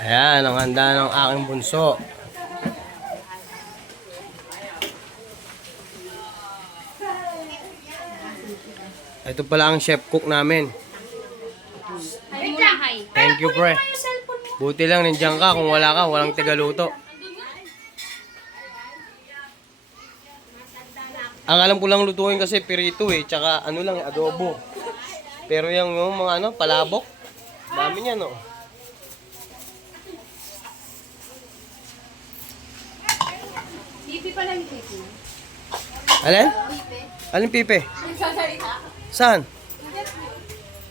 Ayan, ang handa ng aking bunso. Ito pala ang chef cook namin. Thank you, pre. Buti lang nandiyan ka. Kung wala ka, walang tigaluto. Ang alam ko lang lutuin kasi pirito eh. Tsaka ano lang, adobo. Pero yung mga ano, palabok. Dami niya, no? Pipi pala yung pipi. Alin? Alin pipe? Saan?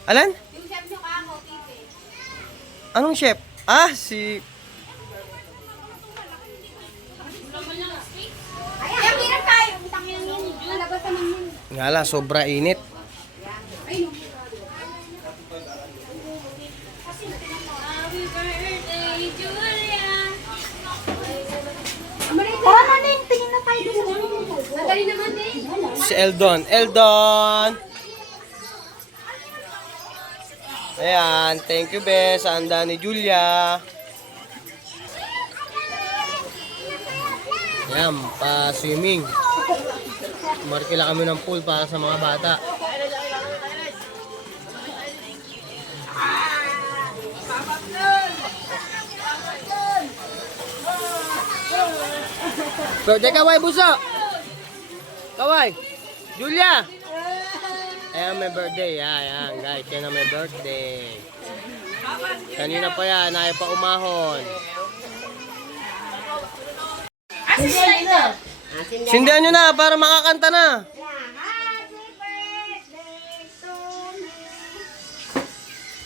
Alin? Yung chef nyo kako, pipi. Anong chef? Ah, si... Ay, hirap tayo. Tangin lang yun. Nalabas naman yun. Ngala, sobra init. Ay, no. Happy birthday, Julia! Tara na, Ning. Tingin na tayo sa ano. Madali naman, Ning. Si Eldon. Eldon! Ayan, thank you, be. Sa handa ni Julia. Ayan, pa-swimming. Markila kami ng pool para sa mga bata. Birthday kaway, buso! Kaway! Julia! Ayan, may birthday. Ayan, guys. Yan ang may birthday. Kanina pa yan. Ayaw pa umahon. Sindihan nyo na para makakanta na.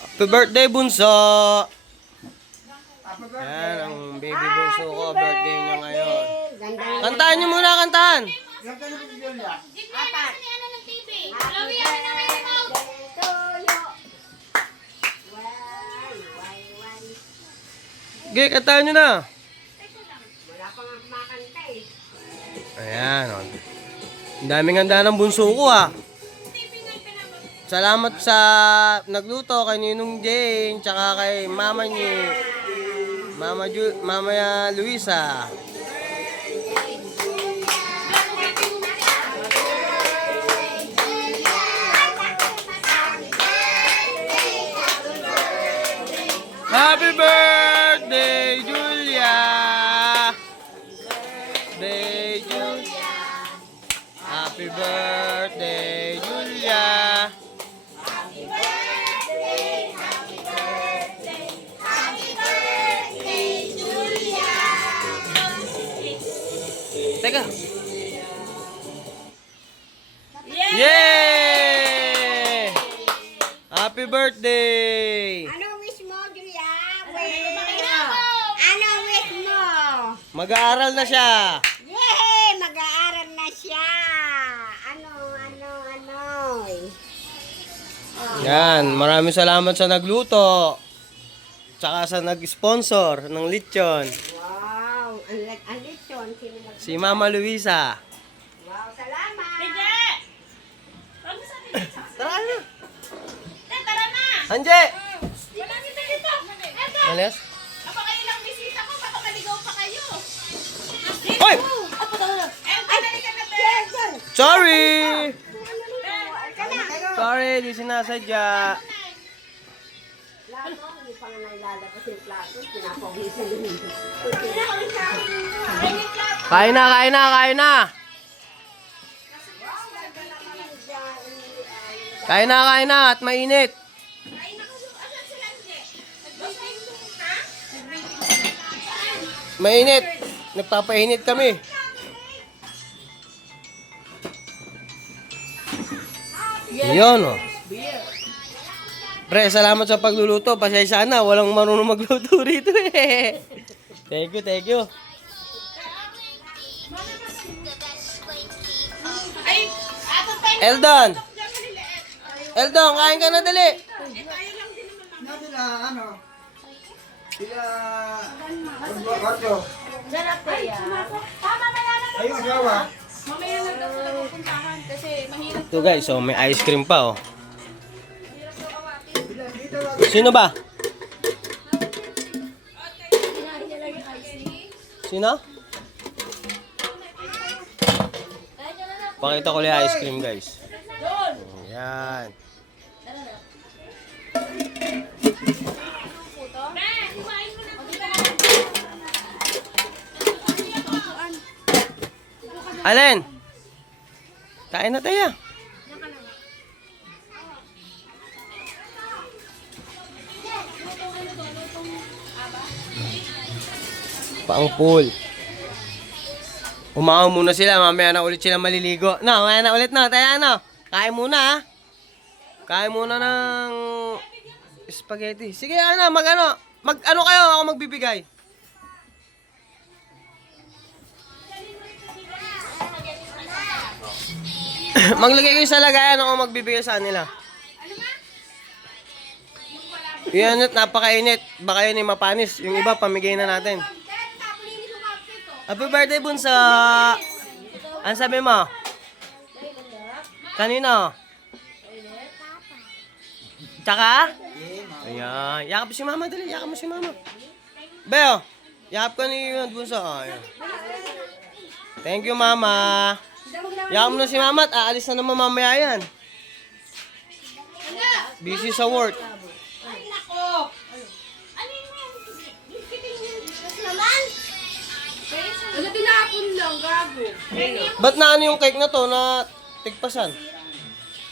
Happy birthday, bunso! Ayan, ang baby bunso ko. Birthday niya ngayon. Kantahan nyo muna, kantahan! Apat. Ano ng TV? Lawi yan na may remote. Okay, kantahan nyo na. Ayan, o. Ang daming handa ng bunso ko, ah. Salamat sa nagluto kay Ninong Jane, tsaka kay Mama niyo. Mama Luisa. Happy birthday, Julia! Birthday, Julia! Happy birthday, Julia! Teka. Yay! Happy birthday! Anong wish mo, Julia? Anong wish mo? Mag-aaral na siya. Yay! Mag-aaral na siya. Ano? Yan, maraming salamat sa nagluto. Tsaka sa nag-sponsor ng lechon. Wow! Ang lechon. Sino nag- Si Mama Luisa. Wow, salamat! Tara na. Tara na! Anje! Wala kita dito. Eto! Alis? Napakailang bisita ko, baka maligaw pa kayo. Hoy! Dali ka na, Bel. Sorry! Sorry, di sinasadya. Plato, hindi pa nga nailalabas yung plato. Pinapawisan yun. Kain na, kain na, kain na! Kain na at mainit. Ay, naku, asan sila, hindi? Ha? Mainit. Nagpapainit kami. Yun, oh. Pre, salamat sa pagluluto. Pasensya na, walang marunong magluto rito eh. Thank you, thank you. Ay, ato tayo. Eldon! Eldon, kain ka na dali. Sila, ano? Sila... Barto. Ayun, asawa. Mamaya lang daw sila pupuntahan kasi mahirap. Ito guys, so may ice cream pa, oh. Sino ba? Sino? Pakita ko lang ice cream, guys. Ayan. Alin? Kain na tayo. Paang pool. Umahaw muna sila, mamaya na ulit sila maliligo. No, mamaya na ulit no, tayo ano. Kain muna ha. Kain muna ng spaghetti. Sige ano, mag ano kayo, ako magbibigay. Maglagay kayo sa lagayan, ako magbibigay sa kanila. Yan at napakainit. Baka yun yung mapanis. Yung iba, pamigay na natin. Happy birthday, Bunso! Ano sabi mo? Kanino? Tsaka? Ayan. Yakap si mama, dali. Yakap mo si mama. Beo, yakap ka ni Bunso. Ayan. Thank you, mama. Yakap mo na si mama at aalis na naman mamaya yan. Busy sa work. Ano tinapon lang, gago? Ba't na ano yung cake na to na tigpasan?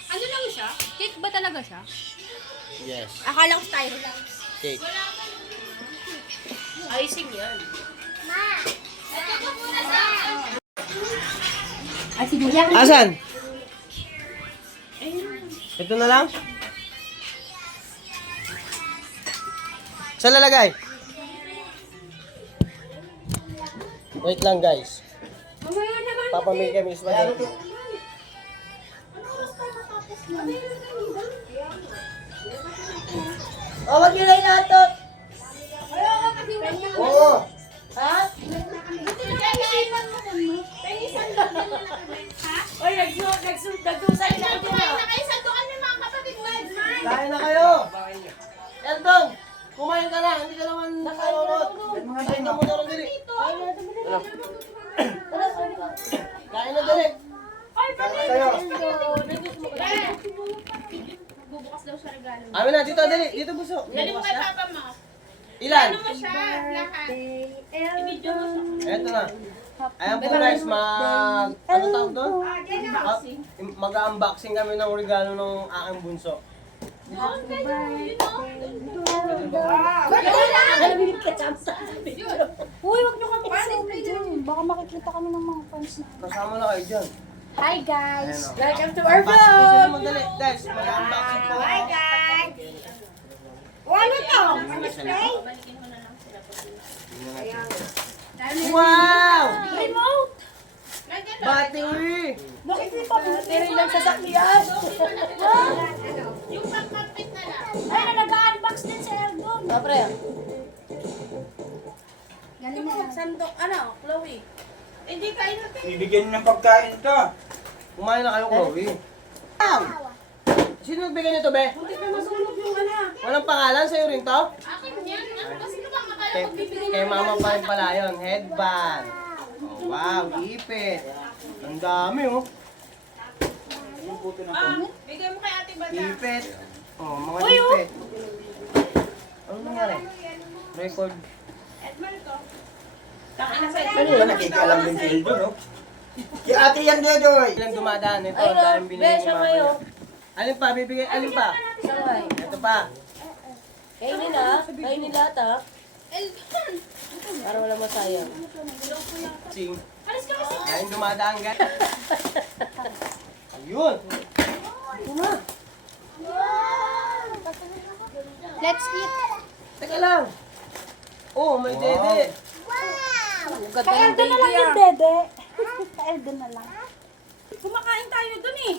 Ano lang siya? Cake ba talaga siya? Yes, Akala ko styro lang. cake. Icing yan. Asan? Ito na lang? Saan lalagay? Wait lang guys. Mamaya naman. Papamigay kami ng spaghetti. Oh, wag nyo lang inatot. Oo. Ha? Oy, nagsusan na ako dyan. Nakaisagdukan ng mga kapatid mo, Edmar. Kain na kayo! Eldon! Kumain ka na! Hindi ka naman nakalorot! Kain na muna rin dili! Kain na dili! Kayo. Bubukas daw siya regalo. Amin na! Dito dili! Dito buso! Galing mo kay papa mo. Ilan? Ano mo siya? Lahat. I-video mo siya. Eto na! Ayan po guys, ano tawag doon? Mag-unboxing kami ng regalo ng aking bunso. Doon kayo, you know? Uy, wag nyo kami kasama dyan. Baka makikita kami ng mga fans na. Kasama na kayo dyan. Hi guys! Ayan o. Welcome to our Unboxing vlog! sila madali. Guys, mag-unboxing po. Hi guys! Ano to? Balikin ko na lang sila. Wow! Remote! Nandiyan Battery! Nakikita mo battery lang sa sakyan. yung pang-carpet na lang. Ay, nag-unbox din si Eldon. Pre. Galing na lang. Sandok, ano, Chloe? Hindi kain natin. Bibigyan ng pagkain ito. Kumain na kayo, Chloe. Wow! Sino nagbigay nito, be? Hindi na masunog yung ano. Walang pangalan sa'yo rin to? Akin yan. Ano ba? Sino ba makala Kay, magbibigay kay mama pa rin pala yun. Headband. Oh, wow, ipit. Ang dami, oh. Bigay mo kay ate Bata. Ipit. Oh, mga ipit. Ano nangyari? Record. Edmar to. Taka na sa Ano yan? Nakikialam din sila doon, no? Si ate yan dito, eh. Ilang dumadaan ito. Dahil binigay ni mama niya. Alin pa? Bibigay? Alin pa? Ito pa. Kainin na. Kainin lahat ha. Para wala masayang. Sing. Alis ka kasi. Dahil dumadaan, guys. Ayun. Let's eat. Teka lang. Oh, may dede. Kay Eldon na lang yung dede. Kay Eldon na lang. Kumakain tayo dun eh.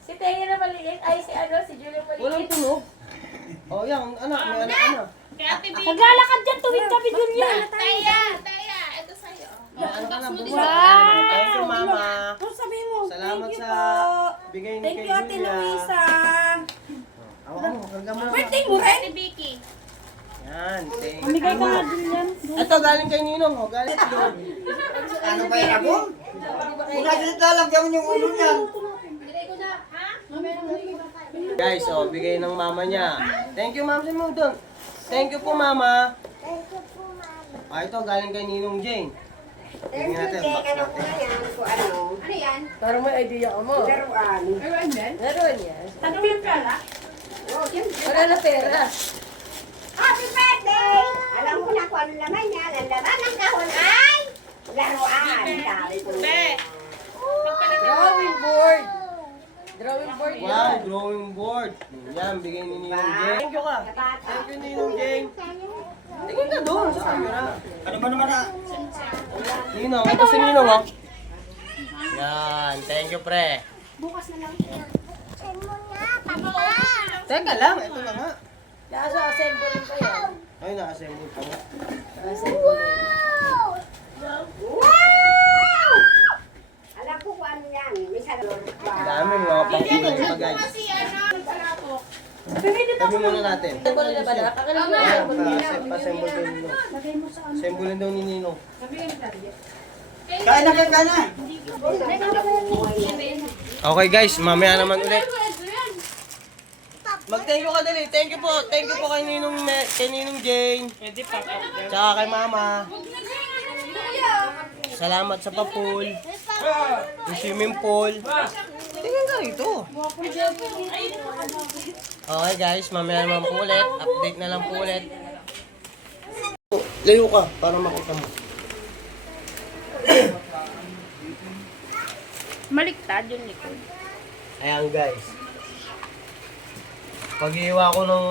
Si Taya na maliit. Ay, si Julia maliit. Walang tunog. Oh, yan. Anak, may anak. Kay ate Vicky. Naglalakad dyan tuwing tabi dun yan. Taya, ito sa'yo. Ano ka na, Unbox mo din bunso? sa- Thank you, mama. Ano sabihin mo? Salamat sa bigay ni Thank kay you, Ate Julia. Luisa. Ako, karga mo. Birthday mo rin? Ate Vicky. Yan, thank you. Bigay ka nga din yan. Ito, galing kay Ninong, oh. Galing doon. Ano ba yan ako? Kung natin lalagyan mo yung ulo niyan. Guys, oh, bigay ng mama niya. Thank you, ma'am. Sino doon? Thank you po, mama. Ah, ito, galing kay Ninong Jane. Tingnan natin, box natin. Ano yan? Parang may idea ka mo. Meron din? Meron yan. Tanong yung pala? Wala na pera. Happy birthday! Alam ko na kung ano naman yan. Ang laman ng kahon ay laruan. Sabi ko. Drawing board. Drawing board Wow, drawing board. Yan, bigay ni Ninong Jane. Thank you ka. Thank you, Ninong Jane. Tingin ka doon sa camera. Ano ba naman Ninong, ito si Ninong, oh. Yan, thank you, pre. Bukas na lang. Teka lang, ito na nga. Kaso assemble pa yan. Ay, na-assemble pa nga. Wow! Alam ko kung ano yan. May salon. Ang dami mga pangkulay pa, guys. Sabi muna natin. Assemble na ba na? Ayan, pa-assemble daw ni Ninong. Assemble daw ni Ninong. Kain na, kain na. Okay guys, mamaya naman ulit. Mag-thank you ka dali. Thank you po kay Ninong Jane. Tsaka kay Mama. Salamat sa pa-pool. Yung swimming pool. Tingnan ka rito. Okay guys, mamaya naman po ulit. Update na lang po ulit. Layo ka para makita mo. Maliktad yung likod. Ayan guys. Pag-iiwa ko ng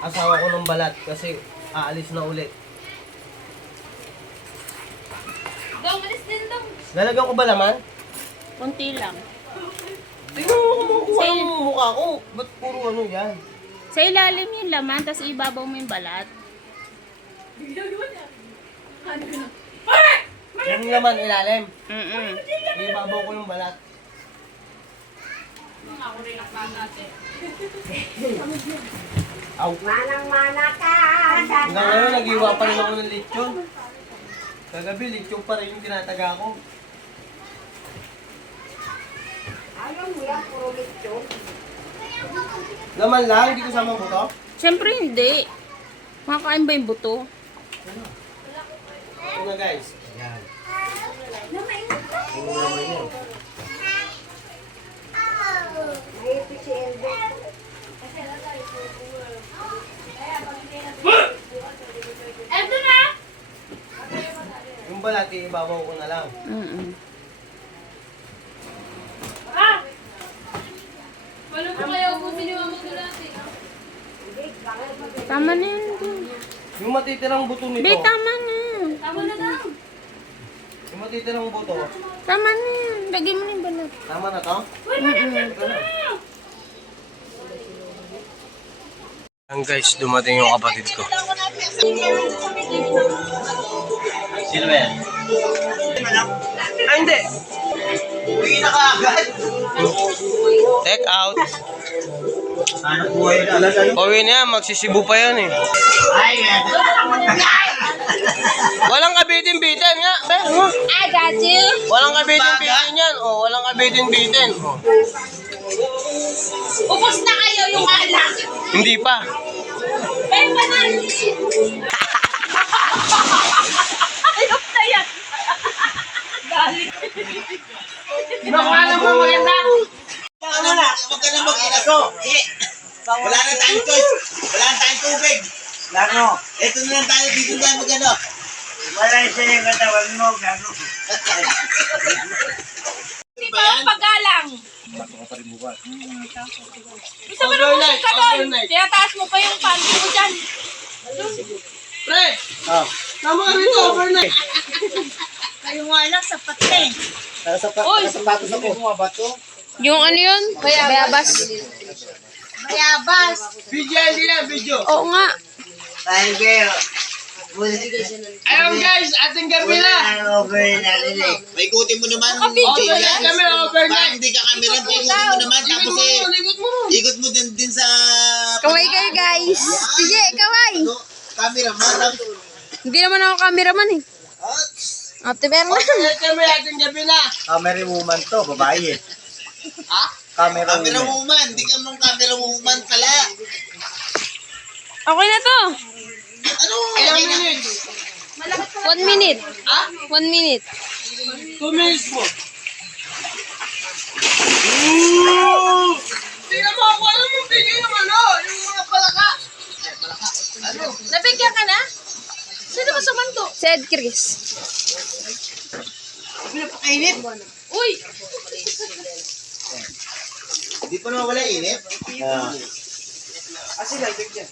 asawa ko ng balat kasi aalis na ulit. Daw, malis din daw. Lalagyan ko ba laman? Kunti lang. Tingnan mo kumukuha ng mukha ko. Ba't puro ano yan? Sa ilalim yung laman, tapos ibabaw mo yung balat. Yung laman ilalim. Mm-mm. Ibabaw ko yung balat. Aw. Manang-mana ka. Hanggang ngayon, nag-iwa pa rin ako ng lechon. Kagabi, lechon pa rin yung tinataga ko. Ayaw mo yan. Puro lechon. Laman lang, hindi ko sama buto. Siyempre hindi. Makakain ba yung buto? Ito na guys. Ayan. Puro laman yun. May si Elbe. Eto na! Yung balat, ibabaw ko na lang. Mm-mm. Wala ko kaya ubusin yung mga natin. Tama na yun. Yung matitirang buto nito. Be, tama na. Tama na daw. Yung matitirang buto. Tama na yan. Lagyan mo na yung balat. Tama na to? Mm-mm. Ang guys, dumating yung kapatid ko. Sino ba yan? Ay, hindi. Uwi na ka agad. Take out. Ano buhay na? Pauwi na yan, magsisibo pa yan eh. Ay, Walang kabitin-bitin nga. I got you. Walang kabitin-bitin yan. Oh, walang kabitin-bitin. Oh. Ubus na kayo yung alak. Hindi pa. Benta na! Ayok na yan! Galing. Nakuha lang mo maganda. ano na? Huwag ka na mag-ilaso. Wala na tayong choice. Wala na tayong tubig. Lano. Ito na lang tayo. Dito tayo mag-ano. Wala siya yung katawan mo. Gago. Di ba yung paggalang? Gusto mo na Overnight, ka doon. overnight. Tinataas mo pa yung panty mo dyan. Pre! Tama ka rito, overnight. Kayo nga lang, sapat na eh. Sapatos ako. Yung ano yun? Bayabas. Mayabas. Video, hindi yan, video. Oo nga. Thank you. Ayun guys, ating Carmela. Paikutin mo naman. Overnight kami, overnight. Parang hindi ka camera. Paikutin mo naman. Tapos Likod mo. ikot mo din sa... Kaway kayo guys. Sige, kaway. cameraman. Hindi naman ako cameraman eh. Ate Berna. Kami ating gabi na. Camera woman to, babae eh. Ha? Camera woman. Hindi ka mong camera woman pala. Okay na to. Ano? Ilang minutes? 1 minute. Ha? 1 minute. 2 minutes mo. Tingnan mo ako, alam mo, bigyan yung ano, yung mga palaka. Nabigyan ka na? Sino ba sumanto? Si Ed Chris. Pinapakainit. Uy! Di pa naman wala init. Kasi lang, bigyan.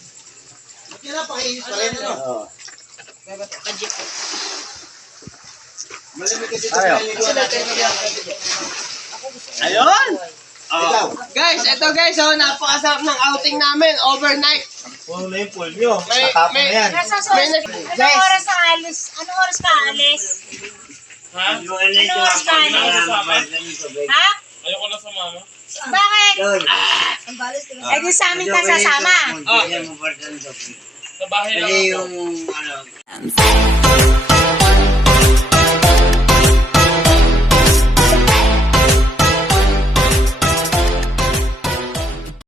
Ba't yan napakainit pa rin, ano? Oo. Malamig kasi ito sa niliguan natin. Ayun! Ikaw. Guys, ito guys, oh, napakasarap ng outing namin, overnight. Puno na yung pool nyo. May- Matapon may- na yan. Anong oras ka alis? Anong oras ka alis? Anong oras ka alis? Ha? Ayoko na sumama. Bakit? Eh di sa amin ka sasama. Sa bahay lang ako.